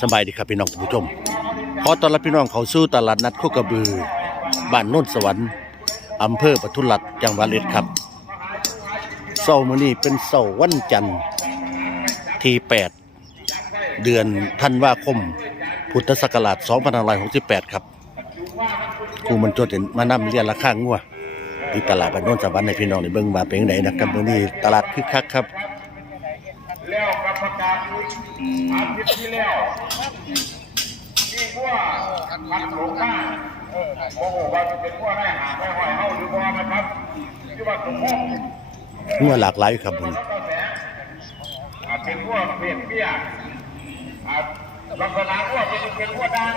สบายดีครับพี่น้องผู้ชมขอต้อนรับพี่น้องเขาสู่ตลาดนัดโคกระบือ บ้านโน้นสวรรค์อำเภอปทุมรัฐจังหวัดเลยครับเสาร์มื้อนี้เป็นเสาร์วันจันทร์ที่8เดือนธันวาคม พุทธศักราช2568 ครับครูมันจดเห็นมานำเรียนราคางัวที่ตลาดบ้านโน้นสวรรค์ในพี่น้องในเบิ่งมาเป็นจังไดนะครับมื้อนี้ตลาดคึกคักครับ แล้วกับประกาศ อาทิตย์ที่แล้วที่ว่าพันหลงมาโอ้โหว่าจะเป็นว่าได้หาไม่ห้อยเฮาหรือว่านะครับที่ว่าสมพงษ์งัวหลากหลายอยู่ครับมื้อนี้แล้วก็แสอาเป็นว่าเปลี่ยนเปี้ยอ่าลักษณะว่าเป็นเป็นว่าดัง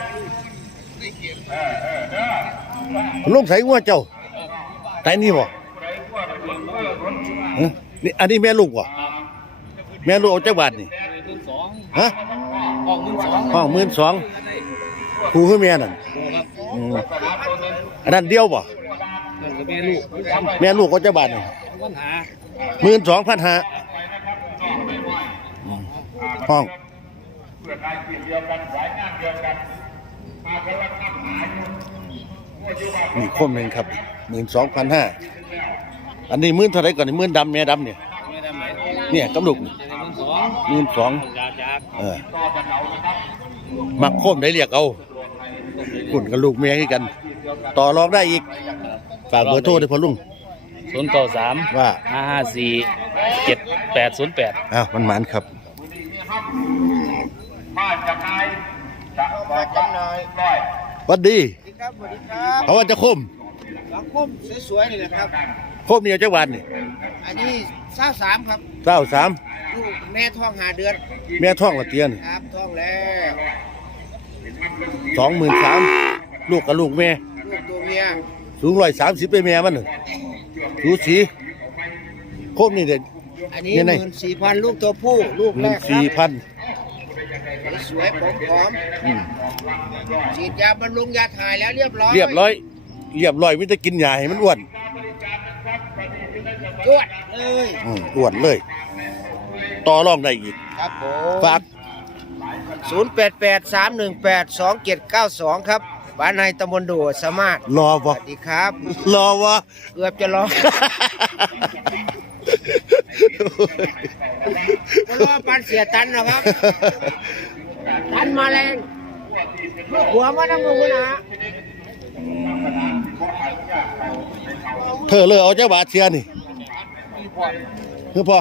เออเออเด้อลุงใส่งัวเจ้าไตนี่บ่ใครว่าเป็นว่าคนฮะนี่อันนี้แม่ลูกบ่แม่ลูกเอาจักบาทนี่ ฮะออกมือสองห้องหมื่นสองครูคือแม่นั่นอืมอันนั้นเดียวบ่นั่นก็แม่ลูกแม่ลูกก็จักบาทนี่ปัญหาหมื่นสองพันห้าห้องเพื่อการกินเดียวกันสายงานเดียวกันมากันลักน้ำหาอยู่ว่าอยู่ว่านี่คมหนึ่งครับหมื่นสองพันห้าอันนี้หมื่นเท่าไหรก่อนนี่หมื่นดำแม่ดำเนี่ยแม่ดำไหนเนี่ยกำลูกนี่มือสอง หมื่นสองจากจากเออมักโคมได้เรียกเอากุ่นกับลูกเมียให้กัน ต่อรองได้อีกฝากเบอร์โทรด้วยพ่อลุงศูนย์เก้าสามว่าห้าห้าสี่เจ็ดแปดศูนย์แปดอ้าวมันหมานครับมาจากนายจะมาจากนายร้อยหวัดดีครับสวัสดีครับเขาว่าจะคมสังคมสวยๆนี่แหละครับคมเนี่ยจักวันนี่อันนี้เศร้าสามครับเก้าสาม ลูกแม่ท้องหาเดือนแม่ท้องละเตียนครับท้องแล้วสองหมื่นสามลูกกับลูกแม่ลูกตัวเมียสูงร้อยสามสิบไปแม่มันหนึ่งสูสีคมนี่เด็ดอันนี้นี่หไงมื่นสี่พันลูกตัวผู้ลูกหแรนึ่งกครัสี่บพันสวยๆผอมอืมๆฉีดยาบำรุงยาถ่ายแล้วเรียบร้อย เรียบร้อย เรียบร้อยไมแต่จะกินยาให้มันอ้วนจวดเลยอืมอ้วนเลย ต่อรองได้อีก ครับผมฝากศูนย์แปดแปดสามหนึ่งแปดสองเจ็ดเก้าสองครับบ้านในตำบลโดดสามารถรอสบ่วัสดีครับ รอวะเกือบจะร้องก็รอปันเสียตันนะครับ ตันมาแรงหัวมาทั้งมือนะเธอเลยเอาเจ้าบาทเชียนี่คือพอ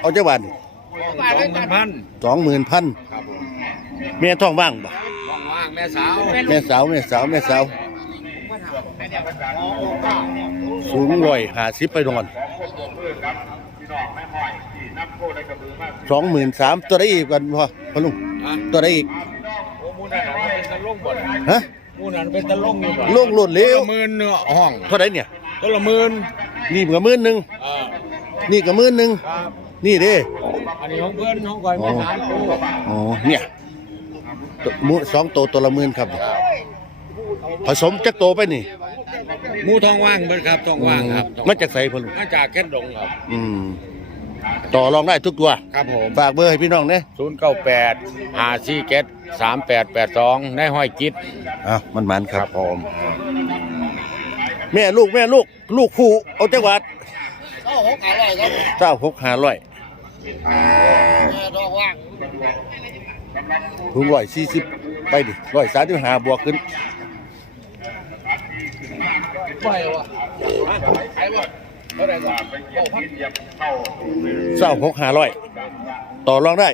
เอาเจ้าบาทนี่ บ้านเลยตันพันสองหมื่นพันแม่ท้องว่างบ่ว่างแม่สาวแม่สาวแม่สาวแม่สาวสูงร้อยหาสิบไปนอนสองหมื่นสามตัวได้อีกกันพอพอลุงตัวได้อีกโอ้มูนันเป็นตะล่งบ่นฮะมูนันเป็นตะล่งอยู่บ่ลูกหลุดเลี้ยวหมื่นเนื้อห้องเท่าไรเนี่ยตัวละหมื่นนี่ก็หมื่นหนึ่งเออนี่ก็หมื่นหนึ่งครับนี่เด้อั นนี้ของเพื่อนของก่อยแม่สาวตัวอ๋อเนี่ยหมูสองตัวตัวละหมื่นครับ ผสมจักโตไปนี่หมูทองว่างเบิดครับทองว่างครับมาจากใส่พอลุงมาจากแค่ดงครับ อืมต่อรองได้ทุกตัว ครับผม ฝากเบอร์ให้พี่น้องเนี่ยศูนย์เก้าแปดห้าสี่เจ็ดสามแปดแปดสองในห้อยจิตอ้าวมันมันครับผมแม่ลูกแม่ลูก ลูกคู่เอาจังหวัดโอ้โหขายอะไรครับเจ้าหกห้าร้อย ถึงร้อยสี่สิบไปดิร้อยสามสิบห้าบวกขึ้นไปวะไปวะเท่าไหร่ก่อนเจ้าหกห้าร้อยต่อรองได้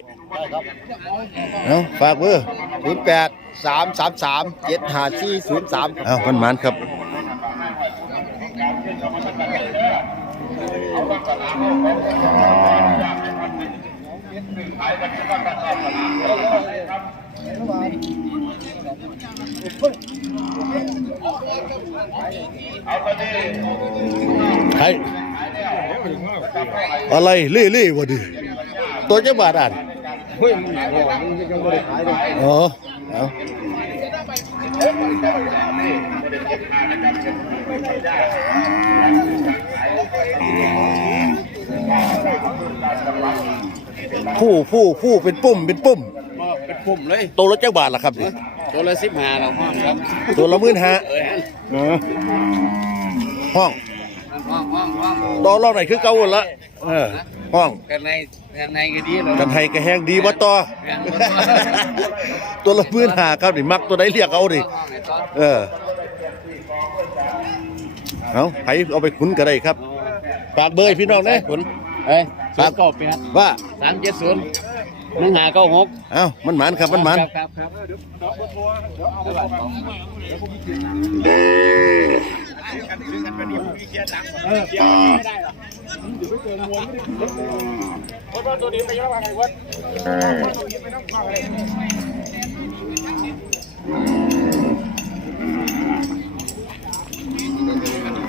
เอาฝากเบอร์ศูนย์แปดสามสามสามเจ็ดห้าสี่ศูนย์สามเอามันมันครับใค รอะไรเล่เล่วะดิตัวจะบาดอ่านอ๋อเอา ผู้ผู้ผู้เป็นปุ่มเป็นปุ่มเป็นปุ่มเลยตัวละจักบาทล่ะครับนี่ตัวละสิบห้าเราห้องครับตัวละหมื่นห้าเออเออห้องห้องห้องห้องต่อรองไหนคือเก่าหมดละเออห้องกันในกันในก็ดีเลยกันให้กระแหงดีบ่ต่อตัวละหมื่นห้าครับนี่มักตัวใดเรียกเอาดิเออเอาไผเอาไปขุนก็ได้ครับฝากเบอร์ให้พี่น้องเด้คุณเอ้ ยสามเก้าแปดว่าสามเจ็ดศูนย์หนึ่งห้าเก้าหกเอ้ามันหมานครับมันหมาน ครับครับครับ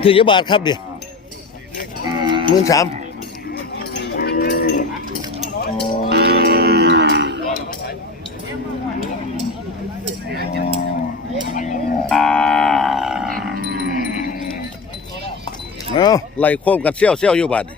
ถือยาบาทครับเดี๋ยวหมื่นสาม เอาไล่โค้มกันเซี่ยวเซี่ยวอยู่บาทนี่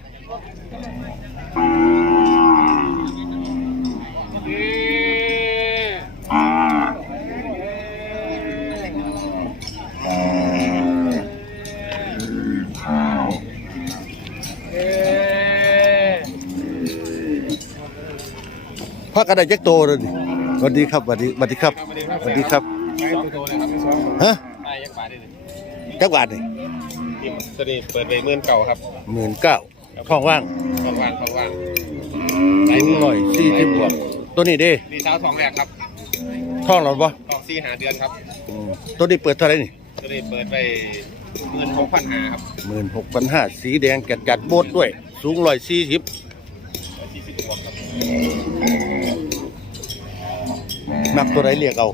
พักกันได้จักโตเลยนี่สวัสดีครับสวัสดีสวัสดีครับสวัสดีครับฮะจักบาทนี่ ตัวนี้เปิดไปหมื่นเก่าครับหมื่นเก้าท้องว่างทองว่างทองว่างถึงร้อยสี่สิบบวก ตัวนี้เด้ดีเช้าทองแรกครับท้องเราปะทองสี่หาเดือนครับอืมตัวนี้เปิดเท่าไหรนี่ตัวนี้เปิดไปหมื่นหกพันหาครับหมื่นหกพันห้าสีแดงแกะจัดโบดด้วย สูงร้อยสี่สิบสี่สิบบวกครับมักตัวไหนเรียกเอา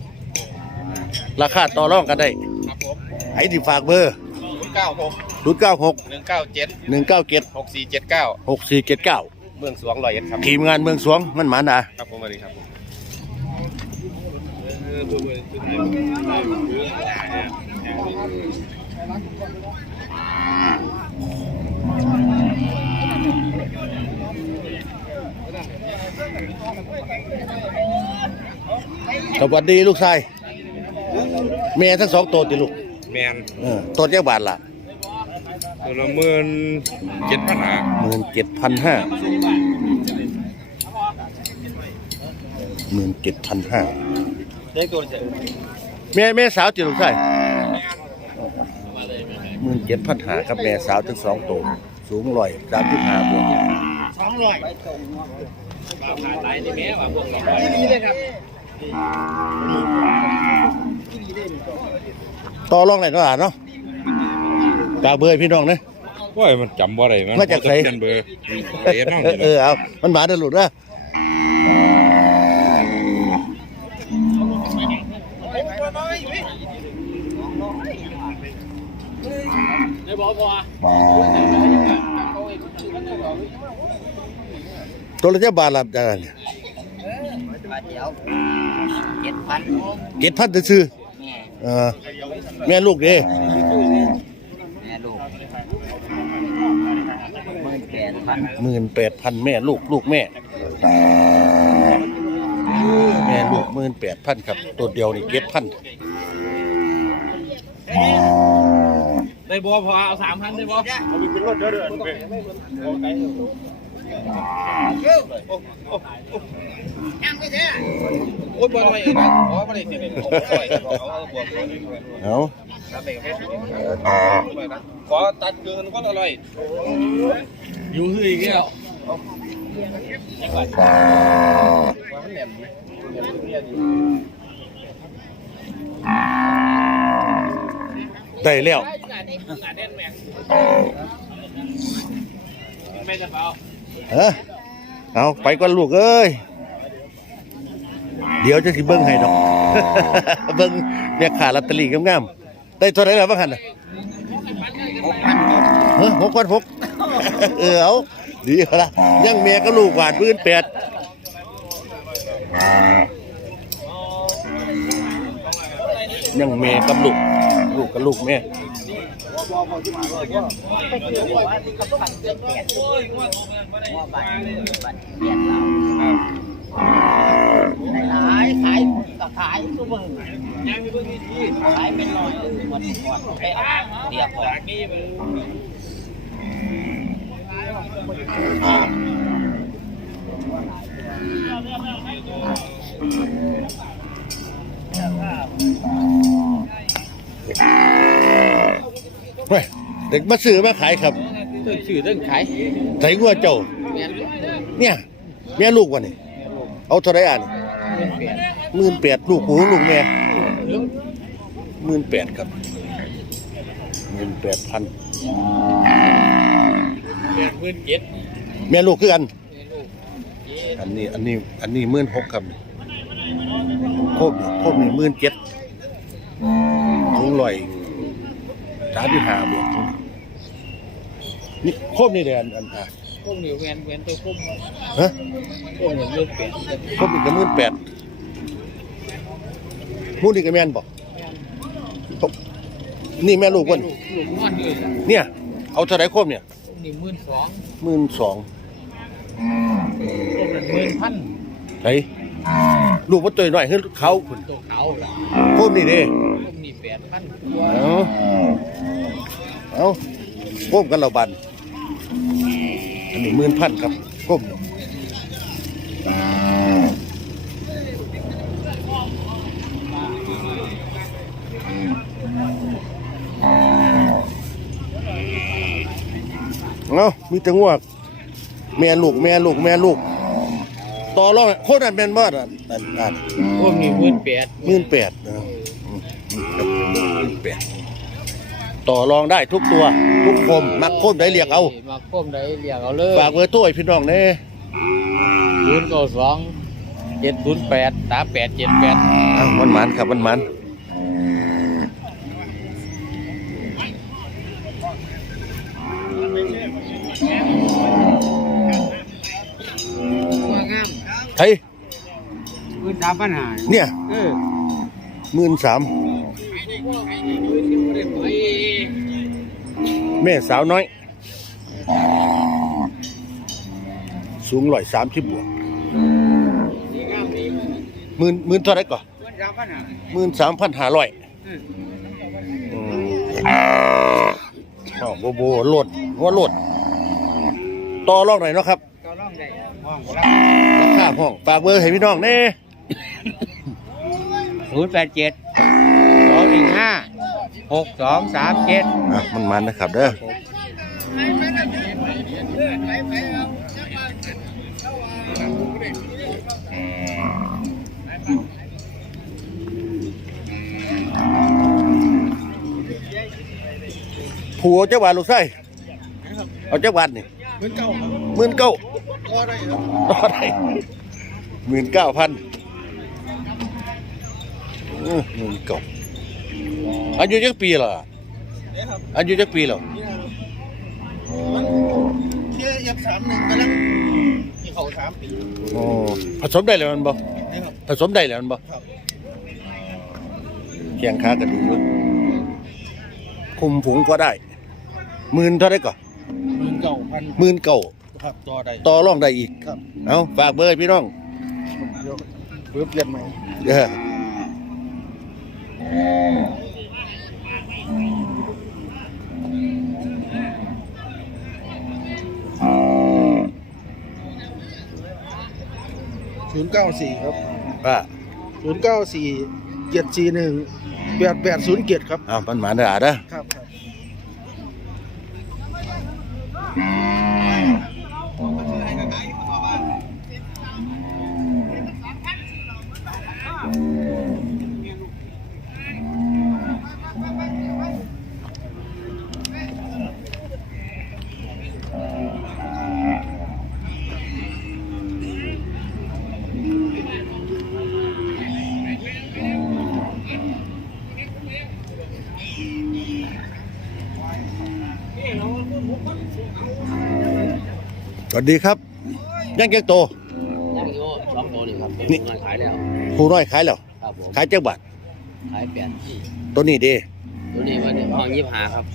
ราคาต่อรองกันได้ครับผมไอ้ที่ฝากเบอร์ศูน ย์เก้าหกศูนย์เก้าหกหนึ่งเก้าเจ็ดหนึ่งเก้าเจ็ดหกสี่เจ็ดเก้าหกสี่เจ็ดเก้าเมืองสวงร้อยเอ็ดครับ ทีมงานเมืองสวงมันหมาหนาครับผมสวัสดีครับผมสวัสดีลูกชายแม่ทั้งสองตัวติลูก แมนเออตัวเจ้าบาทละตัวละหมื่นเจ็ดพันหาหมื่นเจ็ดพันห้าหมื่นเจ็ดพันห้าได้ตัวเจ็ดแม่แม่สาวติลูกชายหมื่นเจ็ดพันห้าครับแม่สาวทั้งสองตัวสูงร้อยสามสิบห้าบวกสองร้อย ต่อรองไหนอยเนาะอะเนาะกาเบอร์ให้พี่น้องเนอะว่ามันจำว่าอะไรมันมาจากไหนเปลี่ยนเบอร์เอ็ดน้องเออเอามันหมาเดินหลุดนะตัวละเจ้าบาทละจ้าเนี่ยบาทเดียวเจ็ดพันเก็ดพันซื้อ เออแม่ลูกเด้แม่ลูกหมื่นแปดพันหมื่นแปดพันแม่ลูกลูกแม่ แม่ลูกหมื่นแปดพันครับตัวเดียวนี่เก็ดพันได้บัวพอเอาสามพันได้บัวยังไม่เท่า โอ้ยบอลอะไรอีกนะอ๋อไม่ได้สิเนี่ยปล่อยเขาเอาขอตัดเกินก็อร่อยอยู่คืออีกแล้วได้แล้วไม่จะเปล่า เออเอาไปก่อนลูกเอ้ยเดี๋ยวจะสิเบิ้งให้ดอกเบิ้งเรียกขาลอตเตอรี่งามๆได้เท่าไหร่แล้วบ้างหันน่ะเฮ้ยหกพันหกเออเอาดีแล้วละยังเมียก็ลูกหวานพื้นแปดยังเมียกับลูก ลูกกับลูกแม่ หลายขขายทุกมือขายเป็นร้อยหมดก่อนไปเอาเดียวก่อน เฮ้ยเด็กมาซื้อมาขายครับเรื่องชื่อเรื่องขายใส่งัวเจ้าแม่นเนี่ยแม่ลูกวะนี่เอาเท่าไรอ่านหมื่นแปดลูกหูลูกแม่หมื่นแปดครับหมื่นแปดพันแม่นหมื่นเจ็ดแม่ลูกคือกันแม่ลูกเจ็ดอันนี้อันนี้อันนี้หมื่นหกครับโคบโคบนี่หมื่นเจ็ดถุงลอย สามที่หาบวกนี่โคบนี่เลยอันอันอะพวกนี้แม่นแม่นตัวคุ้มฮะพวกนี้หมื่นแปดโคบอีกก็หมื่นแปดมูนี่ก็แม่นบอกนี่แม่ลูกวันลูกลูกนอนเลยเนี่ย เอาเท่าไรโคบเนี่ยพวกนี้หมื่นสองหมื่นสองพวกนั้นหมื่นพันไห้ลูกว่าตัวหน้อยขึ้นเขาคุณตัวเขาล่ะโคบนี่เด้ พวกนี้แปดพันเอาเอาโคบกันเราบันอันนี้หมื่นพันครับโคบนี่เอามีแต่งวกแม่ลูกแม่ลูกแม่ลูก ต่อรองโคตรนั้นแม่นบ่อันอันอันพวกนี้หมื่นแปดหมื่นแปดนะ แปดต่อรองได้ทุกตัว ทุกคม มักคมได้เรียกเอามาคมได้เรียกเอาเลยฝากเบอร์โทรให้พี่น้องเน่ศูนย์เก้าสองเจ็ดศูนย์แปดสามแปดเจ็ดแปดอ้าวมันมันครับมันมันว่างามเฮ้ย หมื่นสามพันห้าเนี่ยเออหมื่นสาม แม่สาวน้อย สูงร้อยสามสิบบวกหมื่นหมื่นเท่าไรก่อนหมื่นสามพันห้าร้อยอ๋อโบโบโลดหัวโลดต่อรองไหนเนาะครับก็ร้องได้ห้องราคาห้องฝากเบอร์ให้พี่น้องแน่ศูนย์แปดเจ็ด หนึ่งห้าหกสองสามเจ็ดอะมันมันนะครับเด้อผัวเจ้าหวานลูกไส้เอาเจ้าหวานนี่หมื่นเก้าหมื่นเก้าก็ได้ต่อได้หมื่นเก้าพันหมื่นเก้า อายุจักปีเหรออายุจักปีเหรอเชื่อยับสามหนึ่งกันแล้วที่เขาสามปีโอ้ผสมได้แล้วมันบ่นะครับ ผสมได้แล้วมันบ่ครับ เคียงค้ากันดีอยู่คุมผงก็ได้หมื่นเท่าไรก่อนหมื่นเก้าพันหมื่นเก้าครับต่อได้ต่อรองได้อีก ครับเอาฝากเบอร์ให้พี่น้องเดี๋ยวเพิ่มเปลี่ยนใหม่เด้อ ศูนย์เก้าสี่ครับว่าศูนย์เก้าสี่เจ็ดสี่หนึ่งแปดแปดศูนย์เจ็ดครับเอามันหมาเด้ออะเด้อครับครับ วัสดีครับยังเก็กโตยังอยู่สองตัวนี่ครับนี่น้อยขายแล้วผู้น้อยขายแล้วครับผมขายเจ้าบาทขายแปดตัวนี้เด้ตัวนี้มันห้องยี่สิบห้าครับ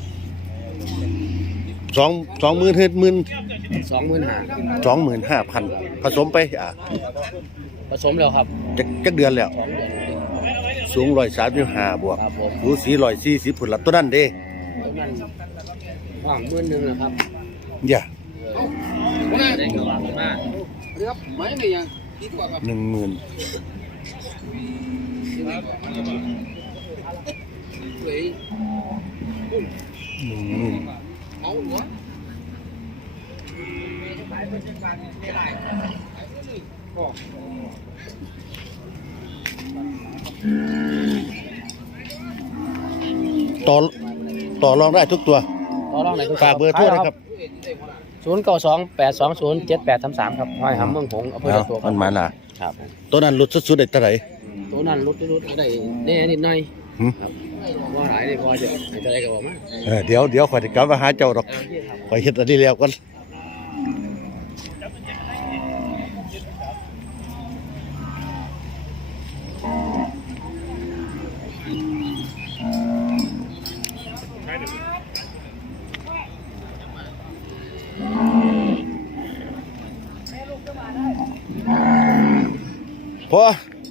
สองสองหมื่นหมื่นสองหมื่นห้าสองหมื่นห้าพันผสมไปอะผสมแล้วครับจักจักเดือนแล้วสองเดือนสูงร้อยสามสิบห้าบวกครับผมสูสีร้อยสี่สิบผุนละตัวนั้นเด้ตัวนั้นว่างหมื่นหนึ่งนะครับอย่า ได้กระวังมากหนึ่งหมื่นหนึ่งหมื่นต่อต่อรองได้ทุกตัว ต่อรองไหนอยฝากเบอร์โทรนะครับ ศูนย์เก้าสองแปดสองศูนย์เจ็ดแปดสามสามครับห้อยหำเมืองหงส์อำเภอเอาตัวคมัรับนมาล่ะครับตัวนั้นลดสุดๆได้เท่าไหร่ ตัวนั้นรุดรุดได้แน่นิดหน่อยหืม ครับว่าหลายเลยพอจะไหนจะได้ก็บอกมาเออเดี๋ยวเดี๋ยวข่อยจะกลับมาหาเจ้าดอกอ่าที่ครับข่อยเฮ็ดอันนี้แล้วก่อน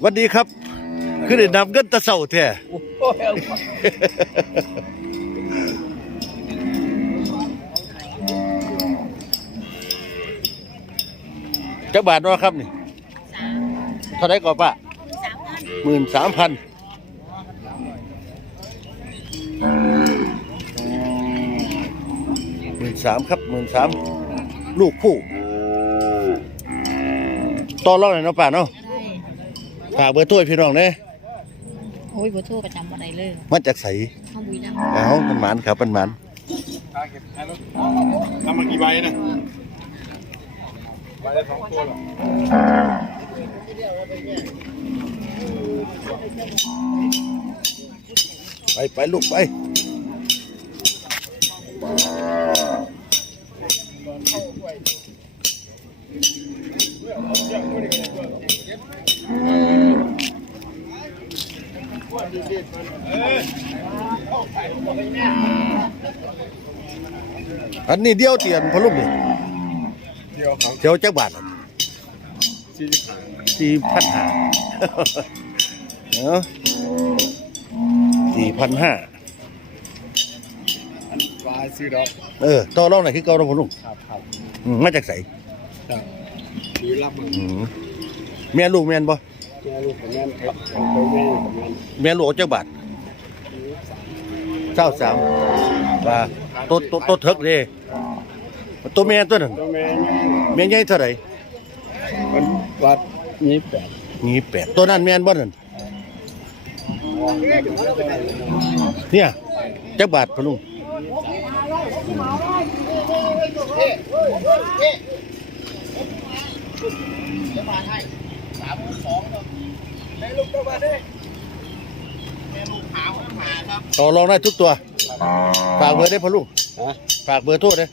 วัสดีครับ คือได้นำเงินแตะเสาแท้ จักบาทเนาะครับนี่เท่าไรก่อนป้าหมื่นสามพันหมื่นสามครับหมื่นสามลูกผู้ต่อรองหน่อยเนาะป้าเนาะได้ ฝากเบอร์โทรให้พี่น้องเด้โอ้ยบ่โทรประจำอะไรเลยมาจากใสข้าวบุยน้เอาเป็นหมันครับเป็นหมันทำมากี่ใบนะไปไปลูกไป อันนี้เดียวเตียนพะลุกนี่เดียวครับเดียวจักบาทสี่สิบห้าสี่พันห้าเนาะสี่พันห้าปลาซื้อดอกเออต่อรองไหนอยคือเก่าเราพะลุงครับครับอืมมาจากใสครับดีรับมืออืม แม่ลูกแม่นบ่แม่ลูกของแม่ครับของตัวแม่ของแม่แม่ลูกเอาจักบาทเจ้าสามว่าตัวตัวตัวเถิกเด้ตัวแม่ตัวนั้นตัวแม่แม่ใหญ่เท่าไหร่มันวัดยี่แปดนี่แปดตัวนั้นแม่นบ่นั่นเนี่ยจักบาทพะลุง ต่อรองได้ทุกตัว ฝากเบอร์ได้พะลุงฝากเบอร์โทษเลย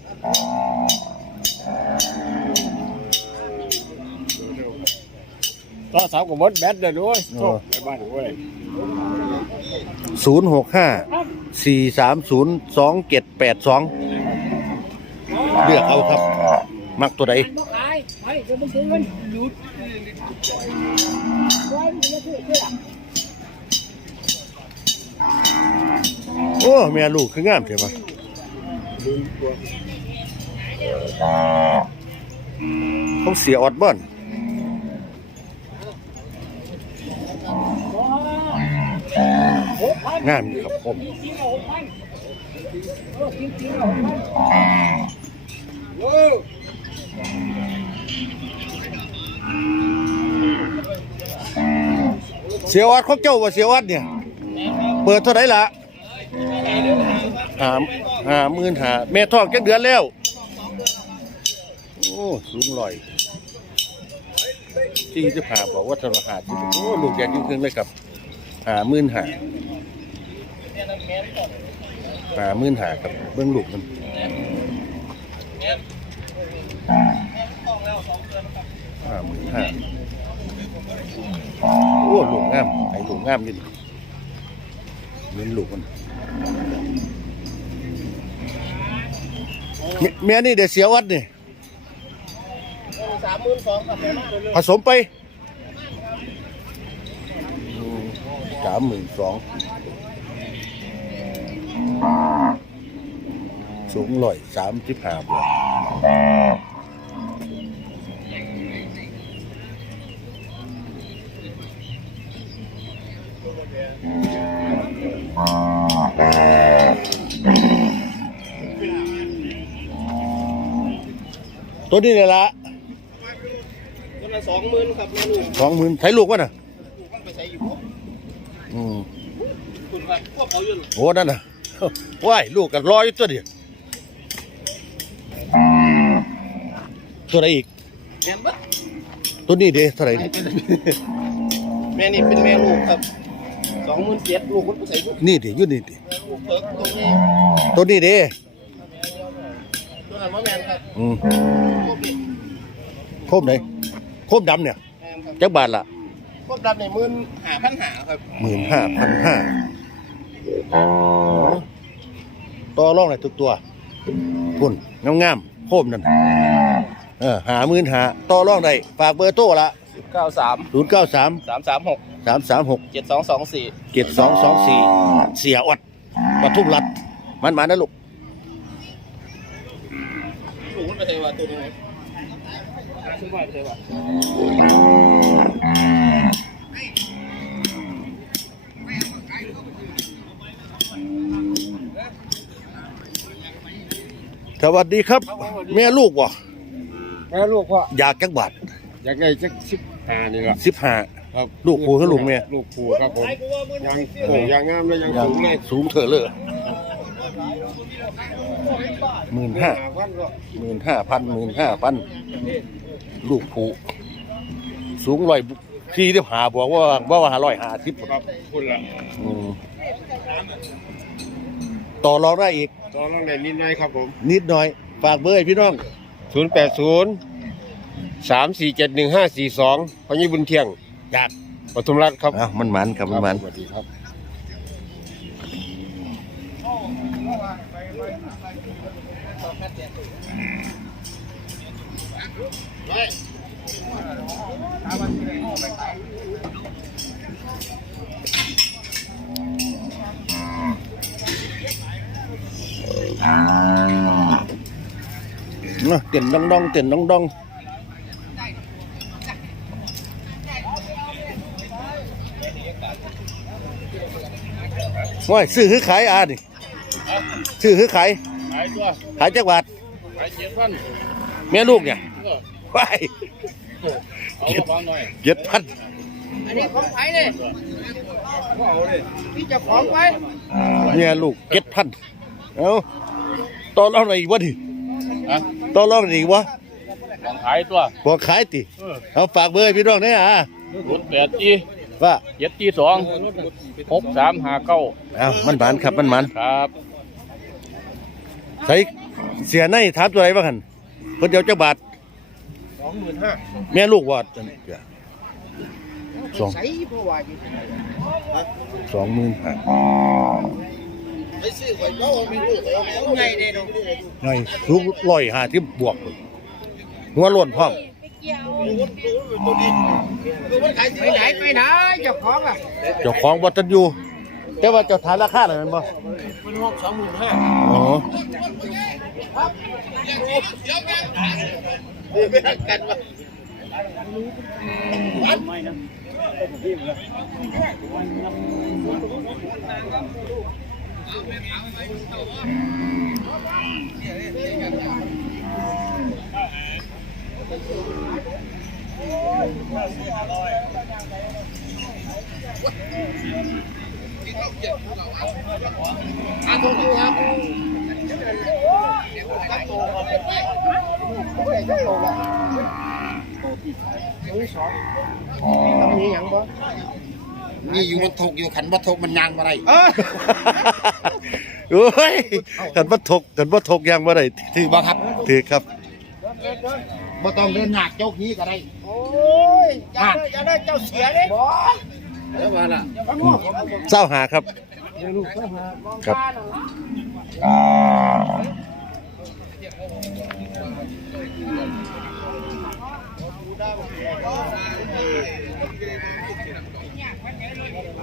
ก็สาวกับมดแบตเด้อด้วยโชคไปบ้านด้วยศูนย์หกห้าสี่สามศูนย์สองเจ็ดแปดสองเลือกเอาครับ มักตัวใด โอ้แม่ลูกคืองามเถอะวะเขาเสียออดบ้อนงามครับผม เสียออดของเจ้าว่าเสียออดเนี่ย เปิดเท่าไหร่ละหาหาหมื่นหาแม่ทองจักเดือนแล้ว โอ้สูงลอยที่จะพาบอกว่าธรหาที่โอ้ลูกแดงยิ่งขึ้นเลยครับหาหมื่นหาหาหมื่นหาครับเบื้องลูกมันห้าหมื่นห้า โอ้ลูกงามไอ้ลูกงามอยินเงินลูกมันแม่แม่นี่เดี๋ยวเสียวัดนี่สามหมื่นสองครับผสมไปสามหมื่นสองสูงร้อยสามสิบห้าบวก ตัวนี้เลยละตัวละสองหมื่นครับแม่ลูกสองหมื่นใช้ลูกวะน่ะมันไปใส่อยู่อืมคุณครับพวกเขาอยู่โอ้นั่นน่ะว้ายลูกกันรออยู่ตัวเดียวตัวไหนอีกแม่นบัดตัวนี้เด้เท่าไหร่นี่แม่นี่เป็นแม่ลูกครับ สองหมื่นเจ็ดลูกมันไปใส่ลูกนี่ดิอยุ่นี่ดิลูกเพิกตรงนี้ตัวนี้เด้ตัวนั้นว่าแม่นครับอืมพวกนี้โคมไหนโคมดำเนี่ยแม่นครับจักบาทละพวกดำในหมื่นหาพันหาครับหมื่นห้าพันห้าต่อรองไหนทุกตัวพุ่นงามๆโคมนั่นเออหาหมื่นหาต่อรองได้ฝากเบอร์โทรละ เก้าสามศูนย์เก้าสามสามสามหกสามสามหกเจ็ดสองสองสี่เจ็ดสองสองสี่เสียอดปทุมรัฐมันมานะลูกลูกมันไปใส่ว่าตัวนี้ซื้อมาไปใส่ว่าสวัสดีครับ แม่ลูกวะแม่ลูกพ่ออยากจักบาท อยากได้จักสิบห้านี่ล่ะสิบห้า ครับลูกปู่กับลูกแม่ลูกปู่ครับผมยังโอ้ยังงามเลยยังสูงเลยสูงเถอะเลยหมื่นห้าพันก็หมื่นห้าพันหมื่นห้าพันลูกผูสูงร้อยที่ที่หาบอกว่าว่าว่าร้อยห้าสิบครับคุณล่ะอืมต่อรองได้อีกตอนนั้นเลยนิดหน่อยครับผมนิดหน่อย ฝากเบอร์ให้พี่น้อง ศูนย์แปดศูนย์ สามสี่เจ็ดหนึ่งห้าสี่สองพญิบุญเที่ยงจากปทุมรัฐครับอะมันมันครับมันมันสวัสดีครับเนาะเต้นดองดองเต้นดองด งว่าซื้อคือขายอาดิซื้อคือขายขายตัวขายจักบาทขายเจ็ดพันแม่ลูกเนี่ยว้ายเอากระเป๋าหน่อยเจ็ดพันอันนี้ของใครเลยพี่เจะของไว้แม่ลูกเจ็ดพันเอาต่อรองอะไรอีกวะดิฮะต่อรองอะไรอีกวะของขายตัวบอกขายติเอาฝากเบอร์ให้พี่น้องเนี่ยอะศูนย์แปดจี ว่าเจ็ดจีสองหกสามห้าเก้าเอามันหมานครับมันหมานครับใส่เสียในถามตัวไหนบ้างหันเพิ่นเดียวจักบาทสองหมื่นห้าแม่ลูกว่าสองใส่เพราะว่าอยู่สองหมื่นห้าไปซื้อไว้แล้วไม่รู้เอาแล้วไงเนี่ยดอกไงลูกร้อยห้าที่บวกพุ่นหัวโล้นพร้อม ตัวนี้ตัวมันขายไปไหนไปไหนเจ้าของอะเจ้าของบ่ทันอยู่ แต่ว่าเจ้าทานราคาอะไรมันบ่มันห้องสองหมื่นห้าอ๋อกันวะมี อย่างบ่นี่อยู่มันถกอยู่ขันบ่ถกมันยางมาไรโอ้ยกันบ่ถกกันบ่ถกยังบ่ได้ถือบ่ครับถือครับ บ่ต้องเดินหนักโจกนี้ก็ได้โอ้ยอย่าได้อย่าได้เจ้าเสียเลยบ่แล้วมาล่ะเศร้าหาครับครับ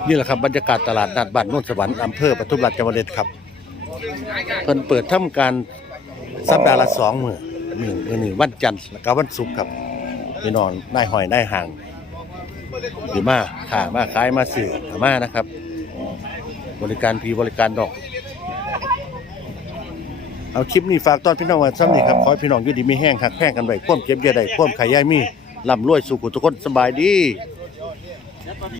เนี่แหละครับบรรยากาศตลาดนัดบ้านโนนสวรรค์อำเภอปทุมราชจังหวัดเลยครับ เพิ่นเปิดทำการสัปดาห์ละสองมื้อ มื้อมื้อนี้วันจันทร์และก็วันศุกร์ครับพี่น้องได้หอยได้ห่างหรือมาค้ามาขายมาสื่อก็มานะครับ บริการพีบริการดอก เอาคลิปนี้ฝากตอนพี่น้องไว้ซ้ำนี่ครับขอให้พี่น้องอยู่ดีมีแห้งหักแห้งกันไว้พ่วมเก็บเยาได้พ่วมขายยายมีลำรวยสุขุทุกคนสบายดี